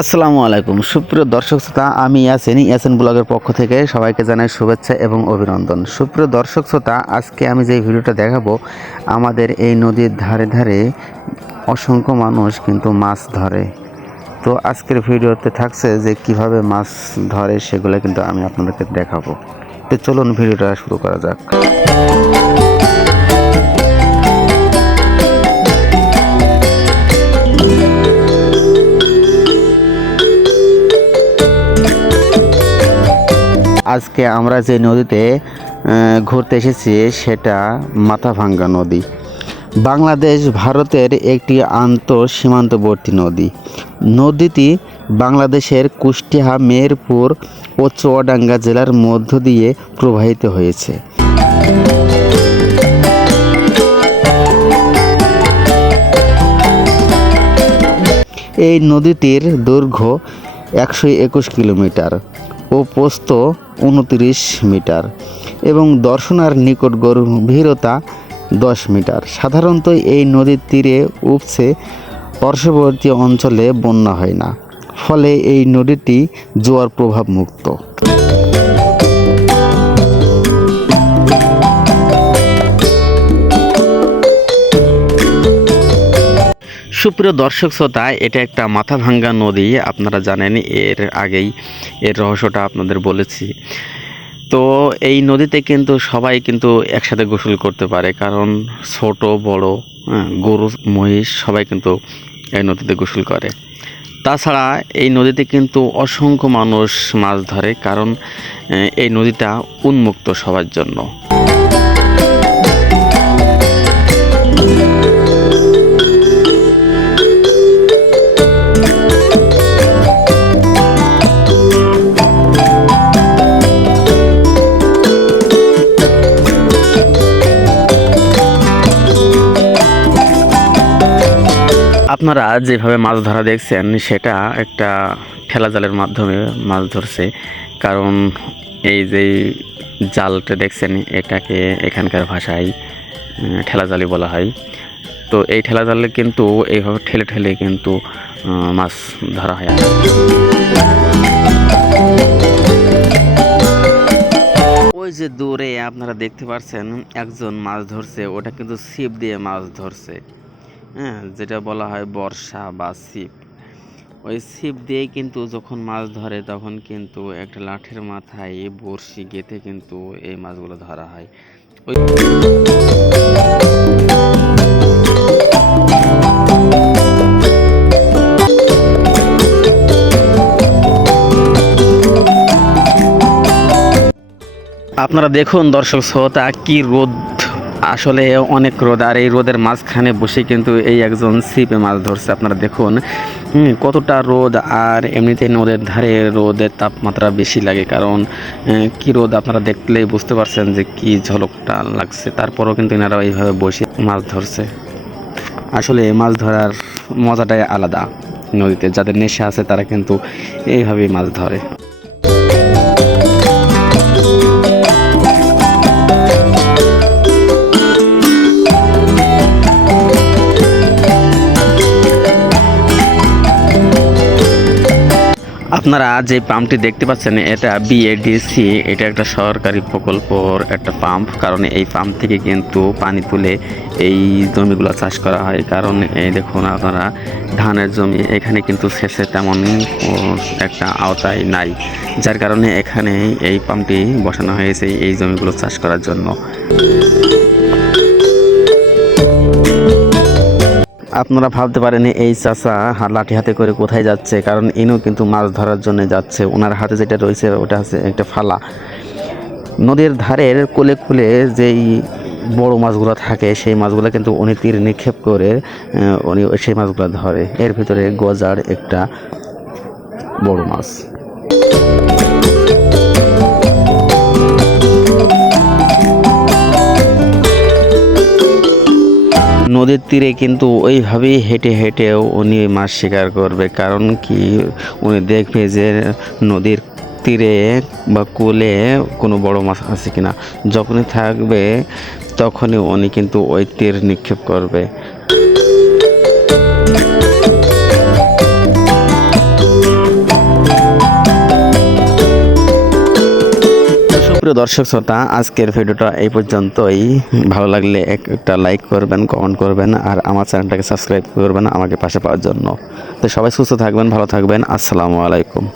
আসসালামু আলাইকুম। সুপ্রিয় দর্শক শ্রোতা, আমি ইয়াসিন। ইয়াসিন ব্লগের পক্ষ থেকে সবাইকে জানাই শুভেচ্ছা এবং অভিনন্দন। সুপ্রিয় দর্শক শ্রোতা, আজকে আমি যে ভিডিওটা দেখাবো, আমাদের এই নদীর ধারে ধারে অসংখ্য মানুষ কিন্তু মাছ ধরে। তো আজকের ভিডিওতে থাকছে যে কীভাবে মাছ ধরে, সেগুলো কিন্তু আমি আপনাদেরকে দেখাবো। তো চলুন ভিডিওটা শুরু করা যাক। আজকে আমরা যে নদীতে ঘুরতে এসেছি সেটা মাথাভাঙ্গা নদী। বাংলাদেশ ভারতের একটি আন্তঃ সীমান্তবর্তী নদী। নদীটি বাংলাদেশের কুষ্টিয়া, মেহেরপুর ও চুয়াডাঙ্গা জেলার মধ্য দিয়ে প্রবাহিত হয়েছে। এই নদীটির দৈর্ঘ্য একশো একুশ কিলোমিটার ও পোস্ত উনত্রিশ মিটার এবং দর্শনার নিকট গভীরতা দশ মিটার। সাধারণত এই নদীর তীরে উপছে পার্শ্ববর্তী অঞ্চলে বন্যা হয় না, ফলে এই নদীটি জোয়ার প্রভাব মুক্ত সুপ্রিয় দর্শক শ্রোতা এটা একটা মাথা ভাঙ্গা নদী আপনারা জানেন এর আগেই এর রহস্যটা আপনাদের বলেছি। তো এই নদীতে কিন্তু সবাই কিন্তু একসাথে গোসল করতে পারে কারণ ছোট বড় হ্যাঁ, গরু মহিষ সবাই কিন্তু এই নদীতে গোসল করে। তাছাড়া এই নদীতে কিন্তু অসংখ্য মানুষ মাছ ধরে কারণ এই নদীটা উন্মুক্ত সবার জন্য। আপনারা যেভাবে মাছ ধরা দেখছেন, সেটা একটা ঠেলা জালের মাধ্যমে মাছ ধরছে। কারণ এই যে জালটা দেখছেন, এটাকে এখানকার ভাষায় ঠেলা জালি বলা হয়। তো এই ঠেলা জালে কিন্তু এইভাবে ঠেলে ঠেলে কিন্তু মাছ ধরা হয়। ওই যে দূরে আপনারা দেখতে পাচ্ছেন একজন মাছ ধরছে, ওটা কিন্তু ছিপ দিয়ে মাছ ধরছে। হ্যাঁ যেটা বলা হয় বর্ষা বা ছিপ। ওই ছিপ দিয়ে কিন্তু যখন মাছ ধরে, তখন কিন্তু একটা লাঠের মাথায় বড়শি গেঁথে কিন্তু এই মাছগুলো ধরা হয়। ওই আপনারা দেখুন দর্শক শ্রোতা কি রোদ আসলে অনেক রোদ, আর এই রোদের মাঝখানে বসে কিন্তু এই একজন ছিপে মাছ ধরছে। আপনারা দেখুন কতটা রোদ, আর এমনিতে নদের ধারে রোদের তাপমাত্রা বেশি লাগে। কারণ কি রোদ আপনারা দেখলেই বুঝতে পারছেন যে কি ঝলকটা লাগছে। তারপরও কিন্তু এনারা এইভাবে বসে মাছ ধরছে। আসলে মাছ ধরার মজাটাই আলাদা নদীতে। যাদের নেশা আছে তারা কিন্তু এইভাবেই মাছ ধরে। আপনারা যে পাম্পটি দেখতে পাচ্ছেন, এটা বিএডিসি এটা একটা সরকারি প্রকল্পর একটা পাম্প, কারণ এই পাম্প থেকে কিন্তু পানি তুলে এই জমিগুলো চাষ করা হয়। কারণ এই দেখুন আপনারা, ধানের জমি এখানে কিন্তু শেষে তেমন একটা আওতায় নাই, যার কারণে এখানে এই পাম্পটি বসানো হয়েছে এই জমিগুলো চাষ করার জন্য। আপনারা ভাবতে পারেন এই চাচা লাঠি হাতে করে কোথায় যাচ্ছে? কারণ ইনও কিন্তু মাছ ধরার জন্য যাচ্ছে। ওনার হাতে যেটা রয়েছে, ওটা হচ্ছে একটা ফালা। নদীর ধারের কোলে কোলে যেই বড় মাছগুলো থাকে, সেই মাছগুলো কিন্তু উনি তীর নিক্ষেপ করে উনি সেই মাছগুলো ধরে। এর ভিতরে গজার একটা বড় মাছ। নদীর তীরে কিন্তু ওইভাবেই হেঁটে হেঁটেও উনি মাছ শিকার করবে। কারণ কি? উনি দেখবে যে নদীর তীরে বা কোলে কোনো বড় মাছ আছে কিনা। যখনই থাকবে, তখনই উনি কিন্তু ওই তীর নিক্ষেপ করবে। দর্শক শ্রোতা, আজকের ভিডিওটা এই পর্যন্তই। ভালো লাগলে এক- একটা লাইক করবেন কমেন্ট করবেন, আর আমার চ্যানেলটাকে সাবস্ক্রাইব করবেন আমাকে পাশে পাওয়ার জন্য। তো সবাই সুস্থ থাকবেন, ভালো থাকবেন। আসসালামু আলাইকুম।